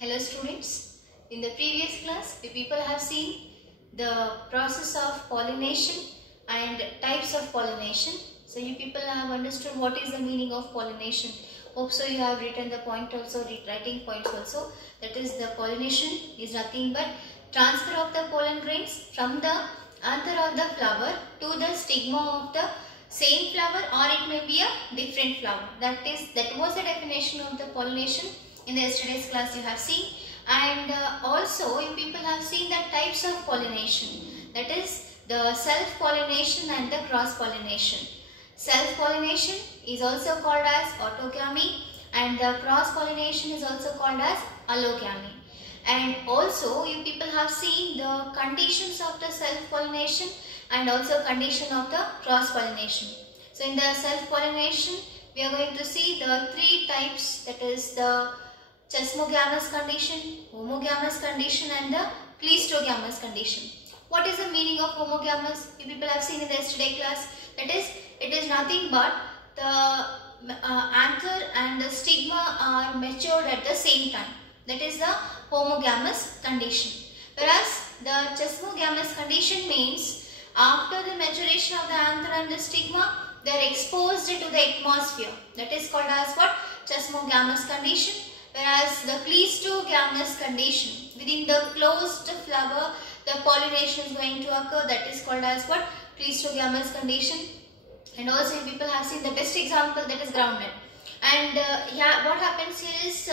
Hello students, in the previous class we people have seen the process of pollination and types of pollination. So you people have understood what is the meaning of pollination. Hope so you have written the point also, writing points also. That is, the pollination is nothing but transfer of the pollen grains from the anther of the flower to the stigma of the same flower, or it may be a different flower. That was the definition of the pollination. In the yesterday's class you have seen, and also you people have seen the types of pollination, that is the self-pollination and the cross-pollination. Self-pollination is also called as autogamy and the cross-pollination is also called as allogamy. And also you people have seen the conditions of the self-pollination and also condition of the cross-pollination. So in the self-pollination we are going to see the three types, that is the chesmogamous condition, homogamous condition and the cleistogamous condition. What is the meaning of homogamous? You people have seen in the yesterday class. That is, it is nothing but the anther and the stigma are matured at the same time. That is the homogamous condition. Whereas the chesmogamous condition means after the maturation of the anther and the stigma, they are exposed to the atmosphere. That is called as what? Chesmogamous condition. Whereas the cleistogamous condition, within the closed flower, the pollination is going to occur. That is called as what? Cleistogamous condition. And also people have seen the best example, that is groundnut. And what happens is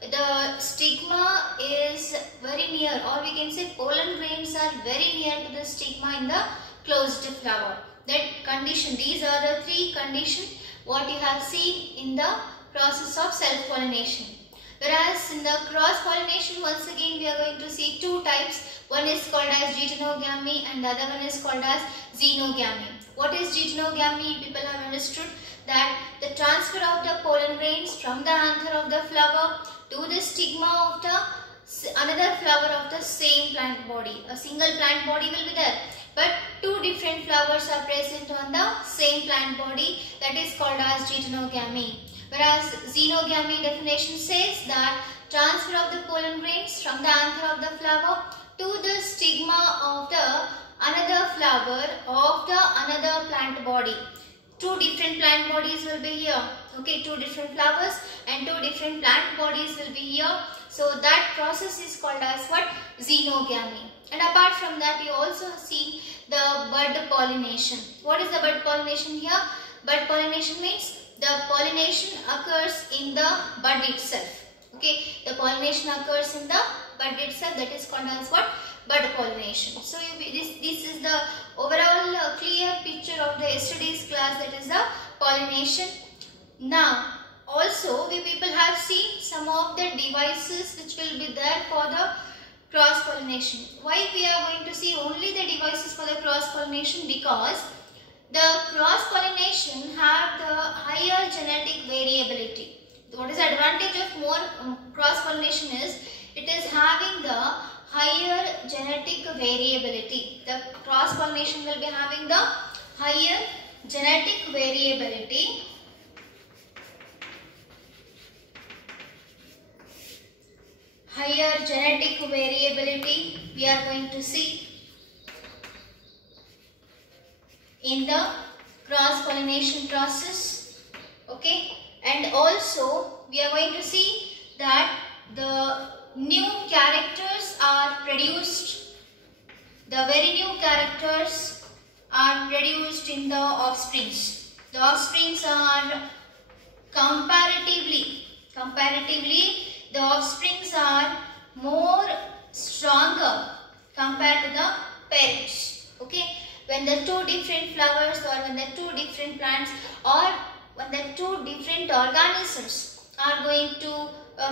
the stigma is very near, or we can say pollen grains are very near to the stigma in the closed flower. That condition, these are the three conditions what you have seen in the process of self-pollination. Whereas in the cross-pollination, once again we are going to see two types. One is called as geitonogamy and the other one is called as xenogamy. What is geitonogamy? People have understood that the transfer of the pollen grains from the anther of the flower to the stigma of the another flower of the same plant body. A single plant body will be there, but two different flowers are present on the same plant body. That is called as geitonogamy. Whereas xenogamy definition says that transfer of the pollen grains from the anther of the flower to the stigma of the another flower of the another plant body. Two different plant bodies will be here. Okay, two different flowers and two different plant bodies will be here. So that process is called as what? Xenogamy. And apart from that, you also see the bud pollination. What is the bud pollination here? Bud pollination means the pollination occurs in the bud itself. Okay, the pollination occurs in the bud itself. That is called as what? Bud pollination. So this is the overall clear picture of the yesterday's class, that is the pollination. Now also we people have seen some of the devices which will be there for the cross pollination. Why we are going to see only the devices for the cross pollination? Because the cross pollination have the higher genetic variability. What is the advantage of more cross pollination is it is having the higher genetic variability. The cross pollination will be having the higher genetic variability. Higher genetic variability we are going to see in the cross pollination process. Okay, and also we are going to see that the new characters are produced. The very new characters are produced in the offsprings. The offsprings are comparatively the offsprings are more stronger compared to the parents. Okay, when the two different flowers or when the two different plants or when the two different organisms are going to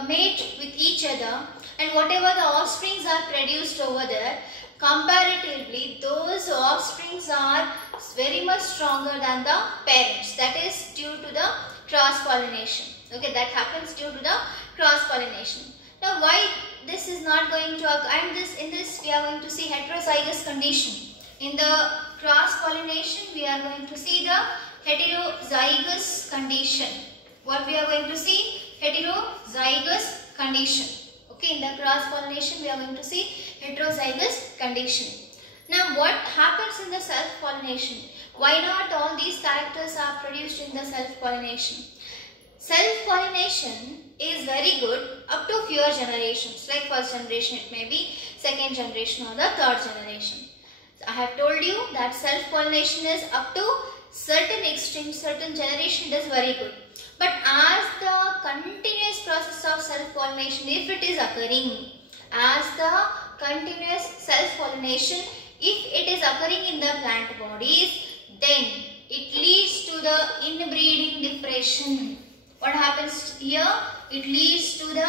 mate with each other, and whatever the offsprings are produced over there, comparatively those offsprings are very much stronger than the parents. That is due to the cross pollination. Okay, that happens due to the cross pollination. Now why this is not going to occur? And in this we are going to see heterozygous condition. In the cross pollination we are going to see the heterozygous condition. What we are going to see? Heterozygous condition. Okay, in the cross pollination we are going to see heterozygous condition. Now what happens in the self pollination? Why not all these characters are produced in the self pollination? Self pollination is very good up to fewer generations, like first generation it may be, second generation or the third generation. I have told you that self pollination is up to certain extreme, certain generation it is very good. But as the continuous process of self pollination, if it is occurring, as the continuous self pollination, if it is occurring in the plant bodies, then it leads to the inbreeding depression. What happens here? It leads to the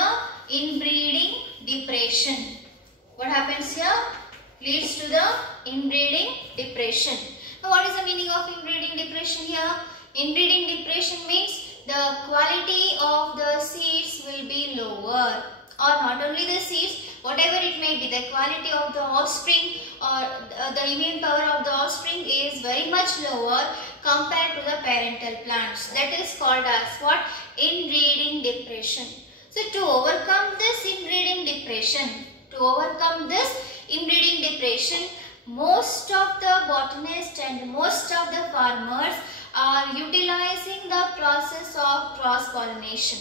inbreeding depression. What happens here? Leads to the inbreeding depression. Now what is the meaning of inbreeding depression here? Inbreeding depression means the quality of the seeds will be lower, or not only the seeds, whatever it may be, the quality of the offspring or the immune power of the offspring is very much lower compared to the parental plants. That is called as what? Inbreeding depression. So to overcome this inbreeding depression, most of the botanists and most of the farmers are utilizing the process of cross-pollination.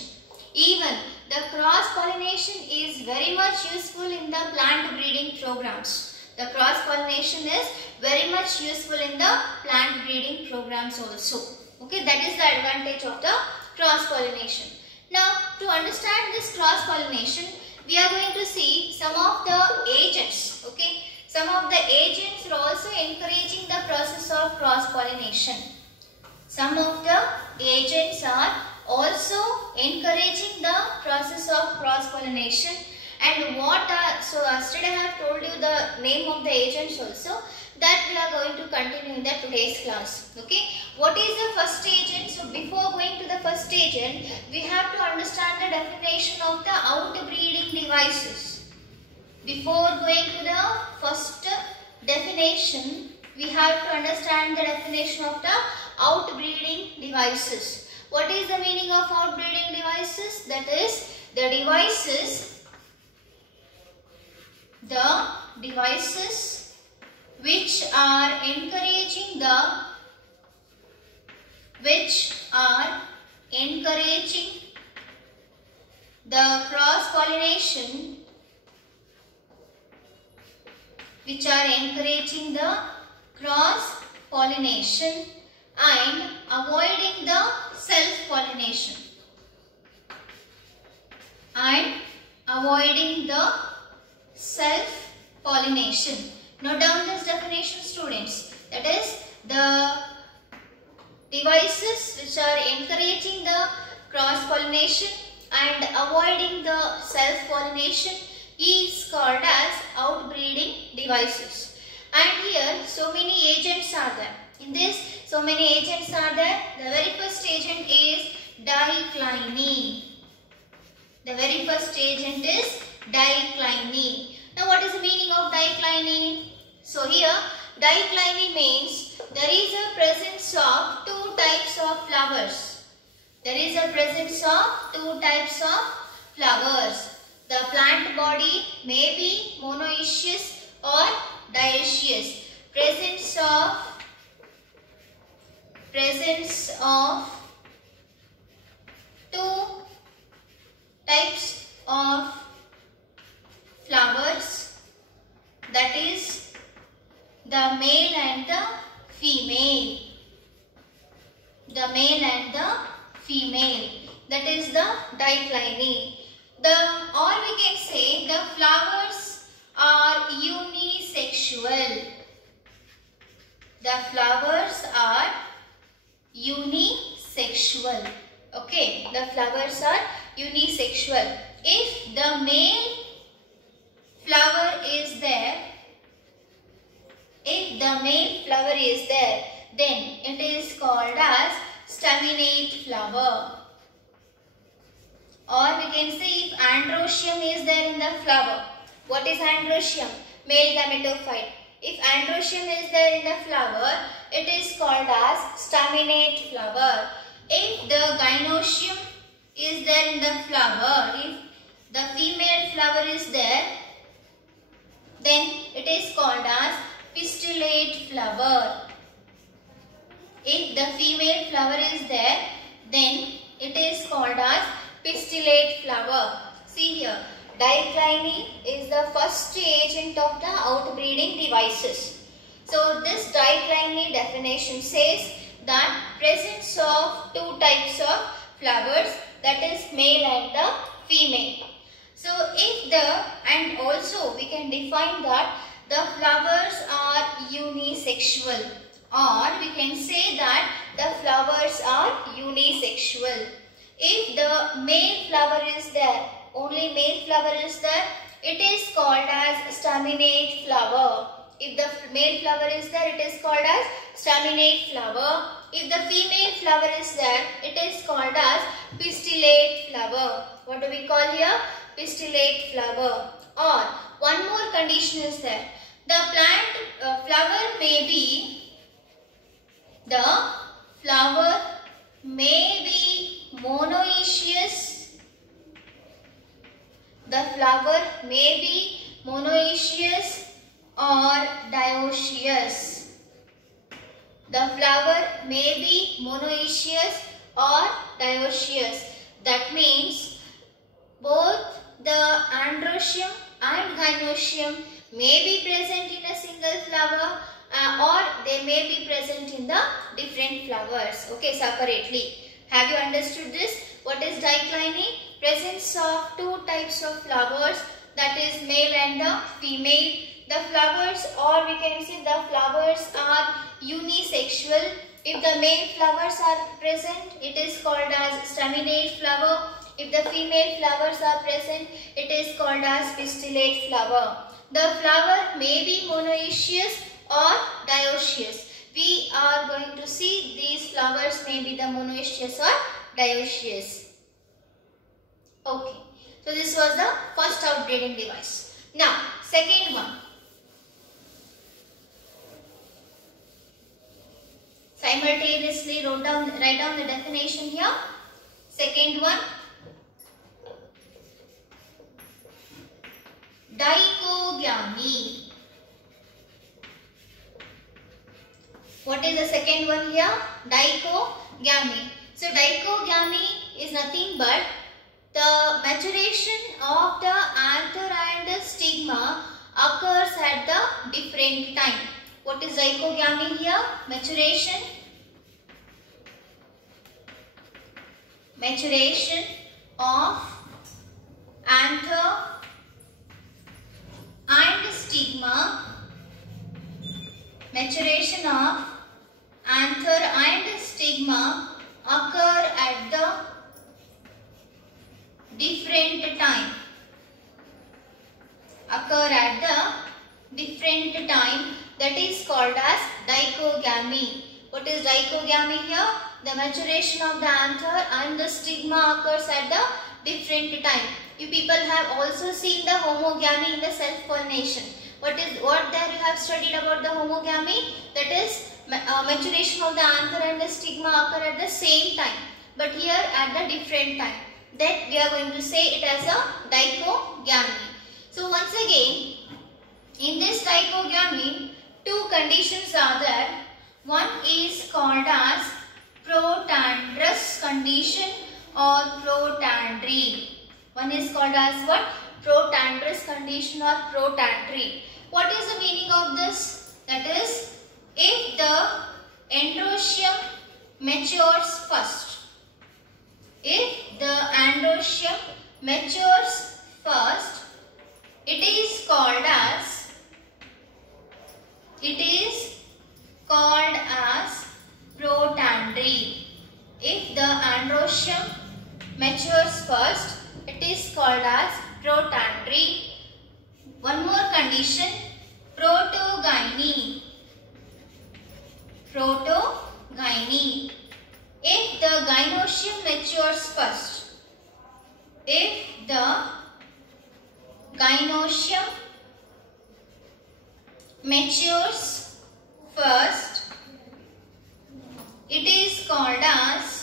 Even the cross-pollination is very much useful in the plant breeding programs. The cross-pollination is very much useful in the plant breeding programs also. Okay, that is the advantage of the cross-pollination. Now, to understand this cross-pollination, we are going to see some of the agents. Okay, some of the agents are also encouraging the process of cross-pollination. Some of the agents are also encouraging the process of cross-pollination. And what are, so yesterday I have told you the name of the agents also, that we are going to continue in the today's class. Okay, what is the first agent? So before going to the first agent, we have to understand the definition of the outbreeding devices. Before going to the first definition, we have to understand the definition of the outbreeding devices. What is the meaning of outbreeding devices? That is the devices which are encouraging the cross-pollination, and avoiding the self-pollination. Note down this definition, students. That is, the devices which are encouraging the cross-pollination and avoiding the self-pollination is called as outbreeding devices. And here so many agents are there. In this, so many agents are there. The very first agent is diclinin. Now what is the meaning of diclinin? So here diclinin means there is a presence of two types of flowers. The plant body may be monoecious or dioecious. Presence of two types of flowers, that is the male and the female. That is the diclinin. Or we can say the flowers are unisexual. Okay, the flowers are unisexual. If the male flower is there, then it is called as staminate flower. Or we can say if androecium is there in the flower. What is androecium? Male gametophyte. If androecium is there in the flower, it is called as staminate flower. If the gynoecium is there in the flower, if the female flower is there, then it is called as pistillate flower. If the female flower is there, then it is called as pistillate flower. See here, dicliny is the first agent of the outbreeding devices. So this dicliny definition says that presence of two types of flowers, that is male and the female. So if and also we can define that the flowers are unisexual, or we can say that the flowers are unisexual. If the male flower is there, only male flower is there, it is called as staminate flower. If the male flower is there, it is called as staminate flower. If the female flower is there, it is called as pistillate flower. What do we call here? Pistillate flower. Or one more condition is there. The plant flower may be monoecious. The flower may be monoecious or dioecious. The flower may be monoecious or dioecious. That means both the androecium and gynoecium may be present in a single flower, or they may be present in the different flowers, okay, separately. Have you understood this? What is dicliny? Presence of two types of flowers, that is male and the female. The flowers, or we can say the flowers are unisexual. If the male flowers are present, it is called as staminate flower. If the female flowers are present, it is called as pistillate flower. The flower may be monoecious or dioecious. We are going to see these flowers may be the monoecious or dioecious. Okay, so this was the first outbreeding device. Now, second one. Simultaneously write down the definition here. Second one, dichogamy. What is the second one here? Dichogamy. So dichogamy is nothing but the maturation of the anther and stigma occurs at the different time. What is dichogamy here? Maturation of anther and stigma. Maturation of anther and stigma occur at the different time. That is called as dichogamy. What is dichogamy here? The maturation of the anther and the stigma occurs at the different time. You people have also seen the homogamy in the self-pollination. What there you have studied about the homogamy? That is maturation of the anther and the stigma occur at the same time, but here at the different time. That we are going to say it as a dichogamy. So once again, in this dichogamy, two conditions are there. One is called as protandrous condition or protandry. One is called as what? Protandrous condition or protandry. What is the meaning of this? That is, if the androecium matures first. If the androecium matures first, it is called as protandry. If the androecium matures first, it is called as protandry. One more condition, protogyny. If the gynoecium matures first. If the gynoecium matures first, it is called as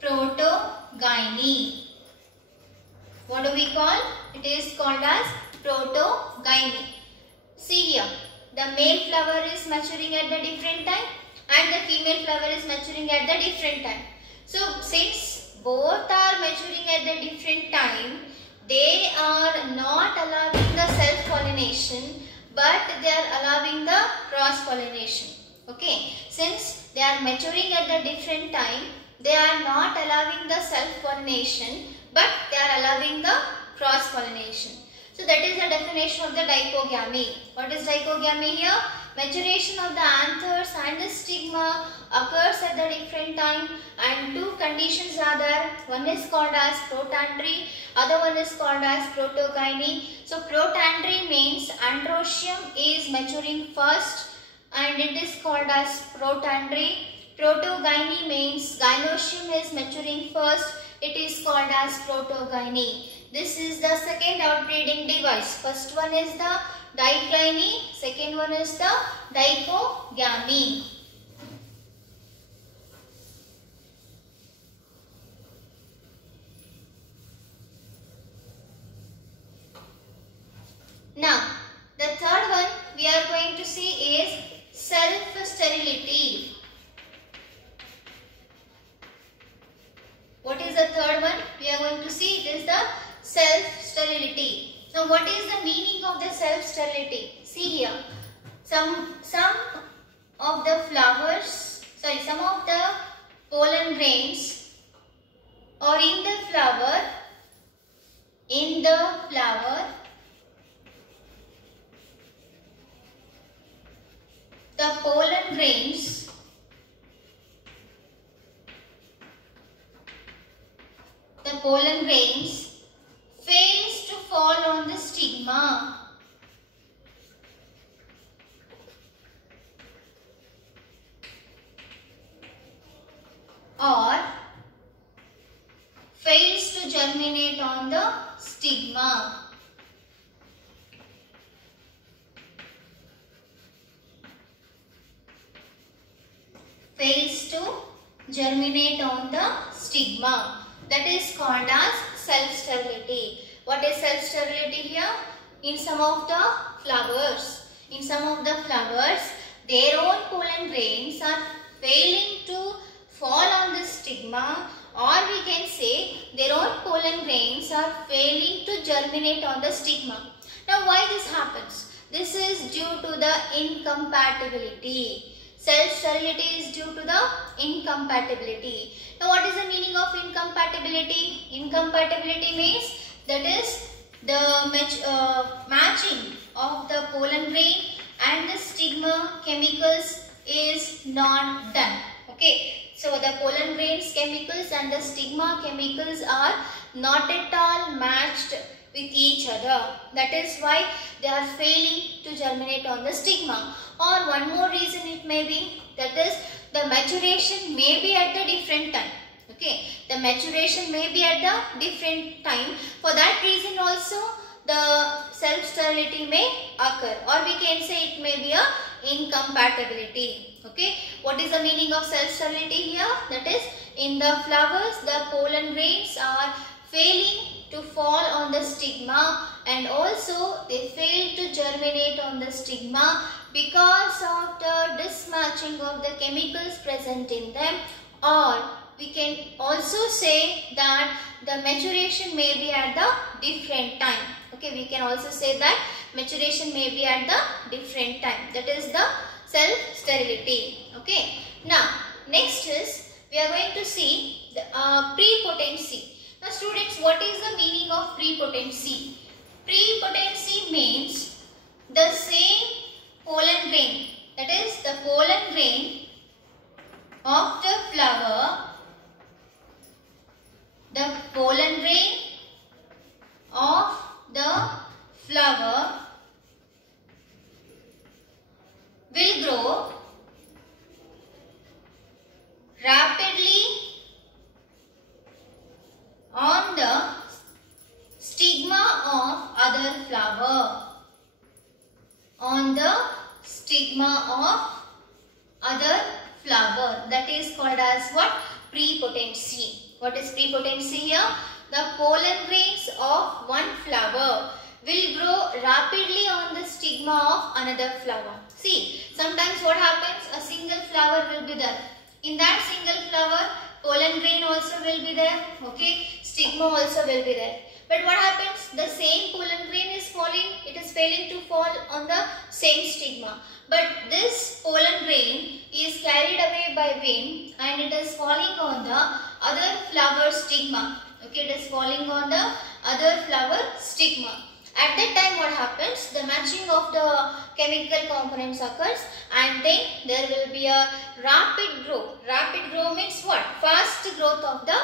protogamy. protogyny. What do we call? It is called as protogyny. See here, the male flower is maturing at the different time and the female flower is maturing at the different time. So since both are maturing at the different time, they are not allowing the self-pollination, but they are allowing the cross-pollination. Okay, since they are maturing at the different time, they are not allowing the self-pollination, but they are allowing the cross-pollination. So that is the definition of the dichogamy. What is dichogamy here? Maturation of the anthers and the stigma occurs at the different time, and two conditions are there. One is called as protandry, other one is called as protogyny. So protandry means androecium is maturing first and it is called as protandry. Protogyny means gynoecium is maturing first, it is called as protogyny. This is the second outbreeding device. First one is the digyny, second one is the dichogamy. Now, the third one we are going to see is self-sterility. What is the third one? We are going to see it is the self-sterility. Now, what is the meaning of the self-sterility? See here, some of the flowers, some of the pollen grains or in the flower, the pollen grains fails to fall on the stigma. Or fails to germinate on the stigma. Fails to germinate on the stigma. That is called as self-sterility. What is self-sterility here? In some of the flowers, their own pollen grains are failing to fall on the stigma, or we can say their own pollen grains are failing to germinate on the stigma. Now, why this happens? This is due to the incompatibility. Self-sterility is due to the incompatibility. Now, what is the meaning of incompatibility? Incompatibility means that is the matching of the pollen grain and the stigma chemicals is not done. Okay, so the pollen grains chemicals and the stigma chemicals are not at all matched with each other. That is why they are failing to germinate on the stigma. Or one more reason it may be, that is the maturation may be at the different time. Okay, the maturation may be at the different time. For that reason also the self-sterility may occur, or we can say it may be a incompatibility. Okay, what is the meaning of self-sterility here? That is, in the flowers the pollen grains are failing to fall on the stigma, and also they fail to germinate on the stigma because of the mismatching of the chemicals present in them. Or we can also say that the maturation may be at the different time. Okay, we can also say that maturation may be at the different time. That is the self-sterility. Okay, now next is we are going to see the prepotency. Now students, what is the meaning of prepotency? Prepotency means the same pollen grain, that is the pollen grain of the flower, the pollen grain of the flower will grow rapidly on the stigma of other flower. On the stigma of other flower. That is called as what? Prepotency. What is prepotency here? The pollen grains of one flower will grow rapidly on the stigma of another flower. See, sometimes what happens? A single flower will be there. In that single flower, pollen grain also will be there. Okay, stigma also will be there. But what happens? The same pollen grain is falling. It is failing to fall on the same stigma. But this pollen grain is carried away by wind and it is falling on the other flower stigma. Okay, it is falling on the other flower stigma. At that time what happens? The matching of the chemical components occurs and then there will be a rapid growth. Rapid growth means what? Fast growth of the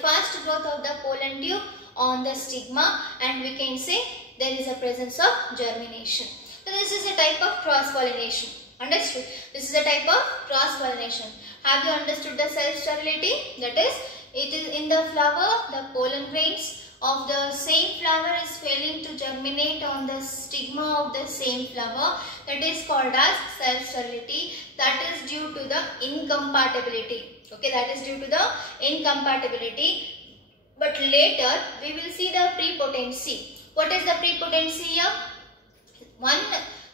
fast growth of the pollen tube on the stigma, and we can say there is a presence of germination. So this is a type of cross-pollination. Understood? This is a type of cross-pollination. Have you understood the self-sterility? That is, it is in the flower, the pollen grains of the same flower is failing to germinate on the stigma of the same flower. That is called as self-sterility. That is due to the incompatibility. Okay, that is due to the incompatibility. But later we will see the prepotency. What is the prepotency here? One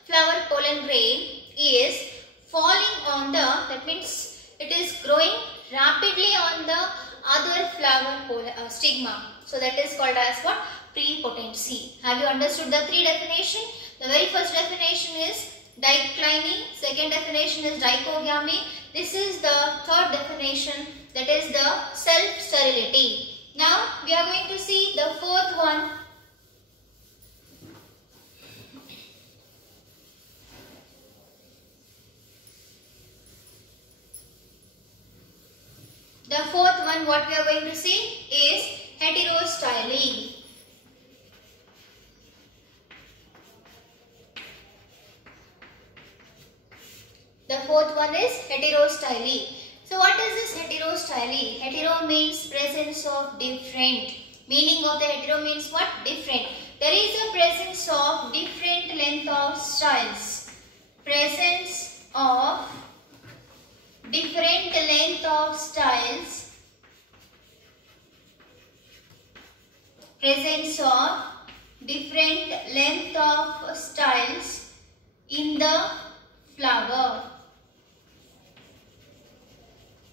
flower pollen grain is falling on the, that means it is growing rapidly on the other flower stigma. So that is called as what? Prepotency. Have you understood the three definitions? The very first definition is dicliny, second definition is dichogamy. This is the third definition, that is the self-sterility. Now we are going to see the fourth one. The fourth one what we are going to see is heterostyle. The fourth one is heterostyle. So what is this heterostyle? Hetero means presence of different. Meaning of the hetero means what? Different. There is a presence of different length of styles. Presence of different length of styles. Presence of different length of styles in the flower,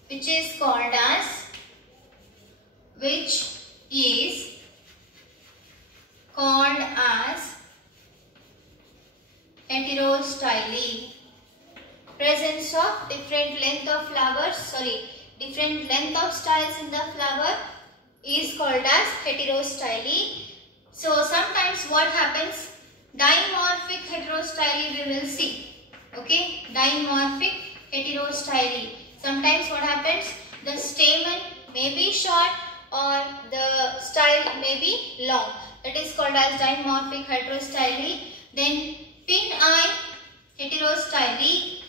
which is called as heterostyle. Presence of different length of flowers, different length of styles in the flower is called as heterostyle. So sometimes what happens? Dimorphic heterostyle we will see. Okay, dimorphic heterostyle. Sometimes what happens? The stamen may be short or the style may be long. That is called as dimorphic heterostyle. Then pin-eye heterostyle.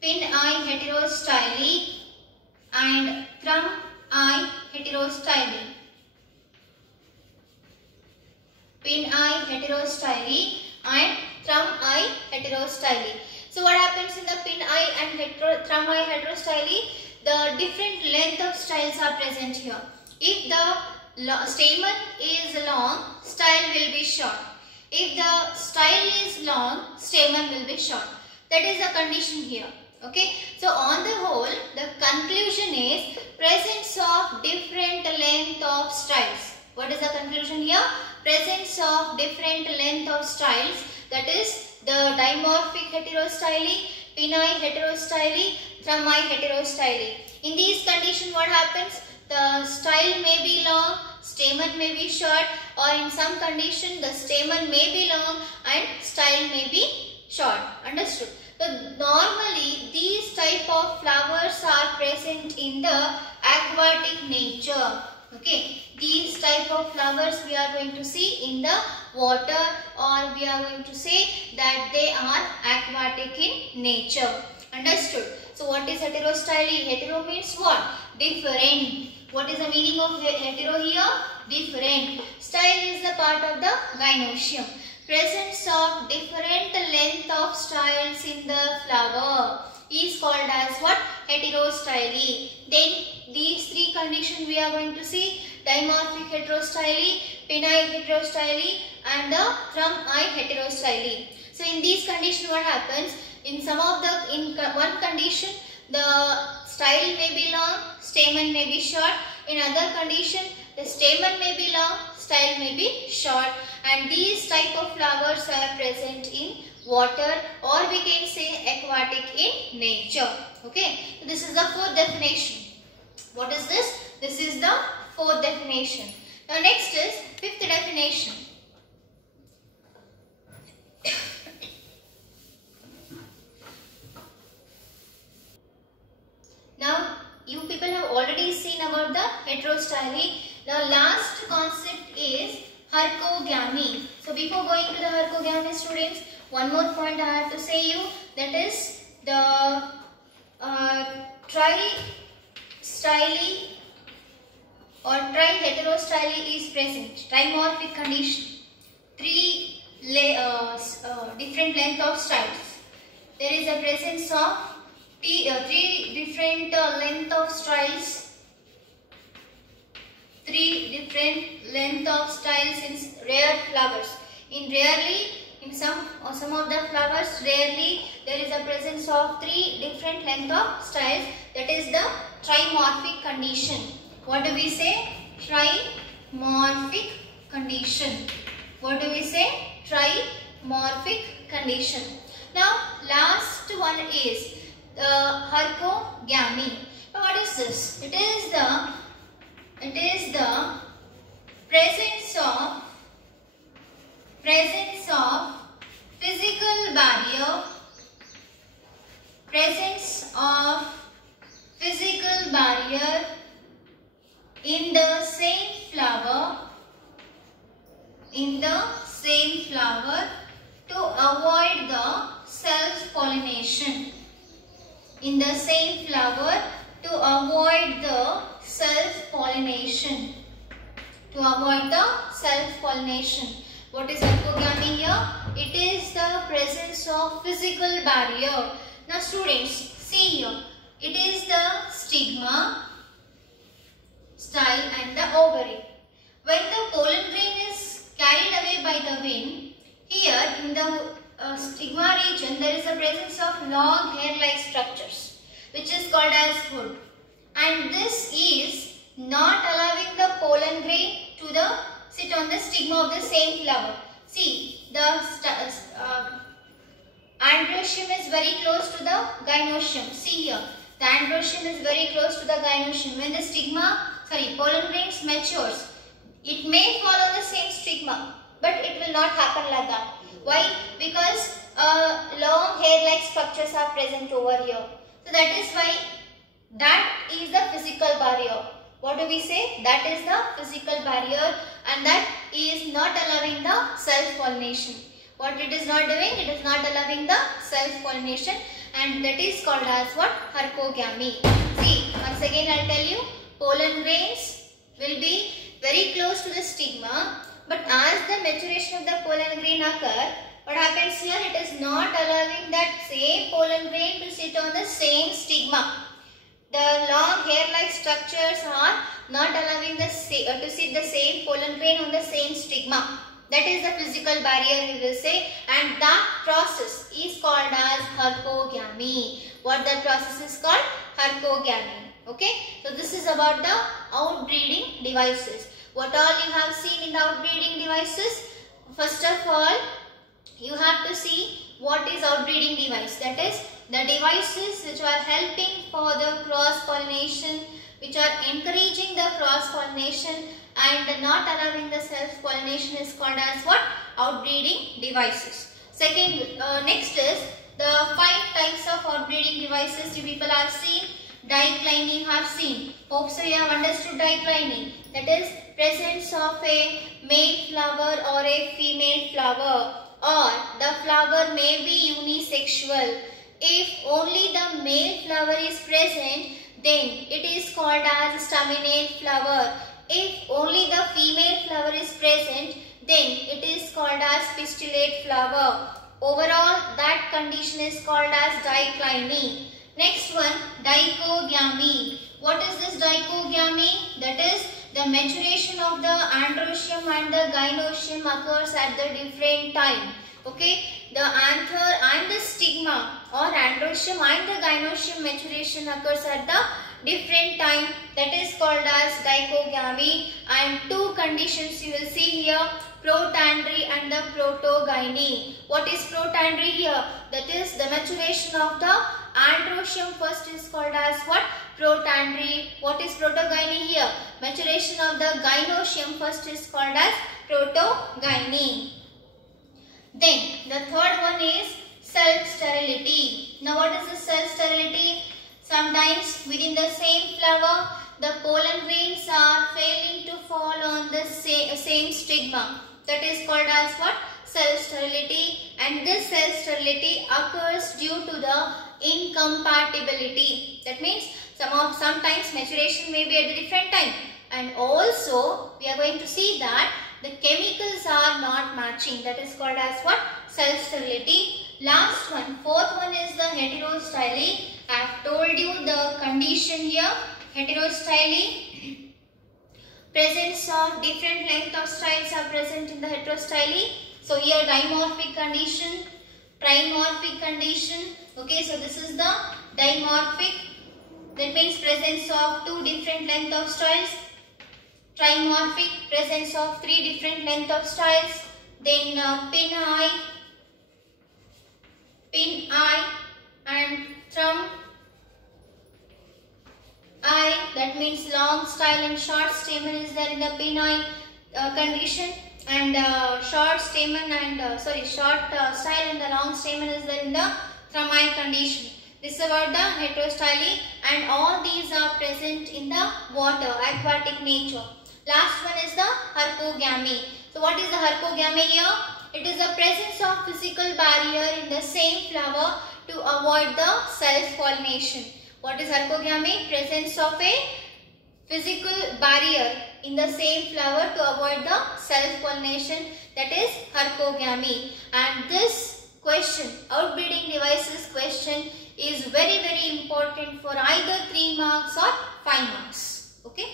Pin-eye heterostyle and thumb-eye heterostyle. Pin-eye heterostyle and thumb-eye heterostyle. So what happens in the pin-eye and thumb-eye heterostyle? The different length of styles are present here. If the stamen is long, style will be short. If the style is long, stamen will be short. That is the condition here. Okay. So on the whole, the conclusion is presence of different length of styles. What is the conclusion here? Presence of different length of styles. That is the dimorphic heterostyle, pin-eye heterostyle, thumb-eye heterostyle. In these conditions, what happens? The style may be long, stamen may be short, or in some condition the stamen may be long and style may be short. Understood? So normally these type of flowers are present in the aquatic nature. Okay, these type of flowers we are going to see in the water, or we are going to say that they are aquatic in nature. Understood? So what is heterostyle? Hetero means what? Different. What is the meaning of hetero here? Different. Style is the part of the gynoecium. Presence of different length of styles in the flower is called as what? heterostyly. Then these three conditions we are going to see: dimorphic heterostyly, penile heterostyly, and the thrum-I heterostyly. So in these conditions what happens? In one condition the style may be long, stamen may be short. In other condition the stamen may be long, style may be short. And these type of flowers are present in water, or we can say aquatic in nature. Okay, so this is the fourth definition. What is this? This is the fourth definition. Now next is fifth definition. Now you people have already seen about the heterostyly. The last concept is hercogamy. So before going to the hercogamy, students, one more point I have to say you, that is the tristyly or triheterostyly is present. Trimorphic condition. Three different length of styles. There is a presence of three different length of styles. Three different length of styles in rare flowers. In some of the flowers, rarely there is a presence of three different length of styles. That is the trimorphic condition. What do we say? Trimorphic condition. What do we say? Trimorphic condition. Now last one is the hercogamy. Now what is this? It is the presence of physical barrier. Presence of physical barrier in the same flower. To avoid the self-pollination. In the same flower to avoid the self-pollination. What is hercogamy here? It is the presence of physical barrier. Now students, see here. It is the stigma, style and the ovary. When the pollen grain is carried away by the wind, here in the stigma region there is a presence of long hair-like structures, which is called as hood. And this is not allowing the pollen grain to sit on the stigma of the same flower. See, the androecium is very close to the gynoecium. See here, the androecium is very close to the gynoecium. When the pollen grains matures, it may fall on the same stigma, but it will not happen like that. Why? Because long hair-like structures are present over here. So that is why that is the physical barrier. What do we say? That is the physical barrier, and that is not allowing the self-pollination. What it is not doing? It is not allowing the self-pollination, and that is called as what? Hercogamy. See, once again I will tell you, pollen grains will be very close to the stigma, but as the maturation of the pollen grain occur, what happens here? It is not allowing that same pollen grain to sit on the same stigma. The long hair-like structures are not allowing to sit the same pollen grain on the same stigma. That is the physical barrier, we will say, and that process is called as hercogamy. What that process is called? Hercogamy. Okay, so this is about the outbreeding devices. What all you have seen in the outbreeding devices? First of all, you have to see what is outbreeding device. That is the devices which are helping for the cross-pollination, which are encouraging the cross-pollination and not allowing the self-pollination is called as what? Outbreeding devices. Second, next is the 5 types of outbreeding devices you people have seen. Diclining have seen. Hope so you have understood diclining. That is presence of a male flower or a female flower, or the flower may be unisexual. If only the male flower is present, then it is called as staminate flower. If only the female flower is present, then it is called as pistillate flower. Overall, that condition is called as diclining. Next one, dichogamy. What is this dichogamy? That is the maturation of the androecium and the gynoecium occurs at the different time. Okay, the anther and the stigma or androecium and the gynoecium maturation occurs at the different time. That is called as dichogamy. And two conditions you will see here, protandry and the protogyny. What is protandry here? That is the maturation of the androecium first is called as what? Protandry. What is protogyny here? Maturation of the gynoecium first is called as protogyny. Then the third one is self-sterility. Now what is the self-sterility? Sometimes within the same flower, the pollen grains are failing to fall on the same stigma. That is called as what? Self-sterility. And this self-sterility occurs due to the incompatibility. That means sometimes maturation may be at a different time. And also we are going to see that the chemicals are not matching. That is called as what? Self-sterility. Last one, fourth one is the heterostyle. I have told you the condition here. Heterostyle. Presence of different length of styles are present in the heterostyle. So here dimorphic condition, trimorphic condition. Okay, so this is the dimorphic. That means presence of two different length of styles. Trimorphic, presence of three different length of styles. Then pin eye and thumb eye. That means long style and short stamen is there in the pin eye condition, and short stamen and short style and the long stamen is there in the thumb eye condition. This is about the heterostyle, and all these are present in the water, aquatic nature. Last one is the herpogamy. So what is the herpogamy here? It is the presence of physical barrier in the same flower to avoid the self-pollination. What is herpogamy? Presence of a physical barrier in the same flower to avoid the self-pollination. That is herpogamy. And this question, outbreeding devices question, is very important for either 3 marks or 5 marks. Okay.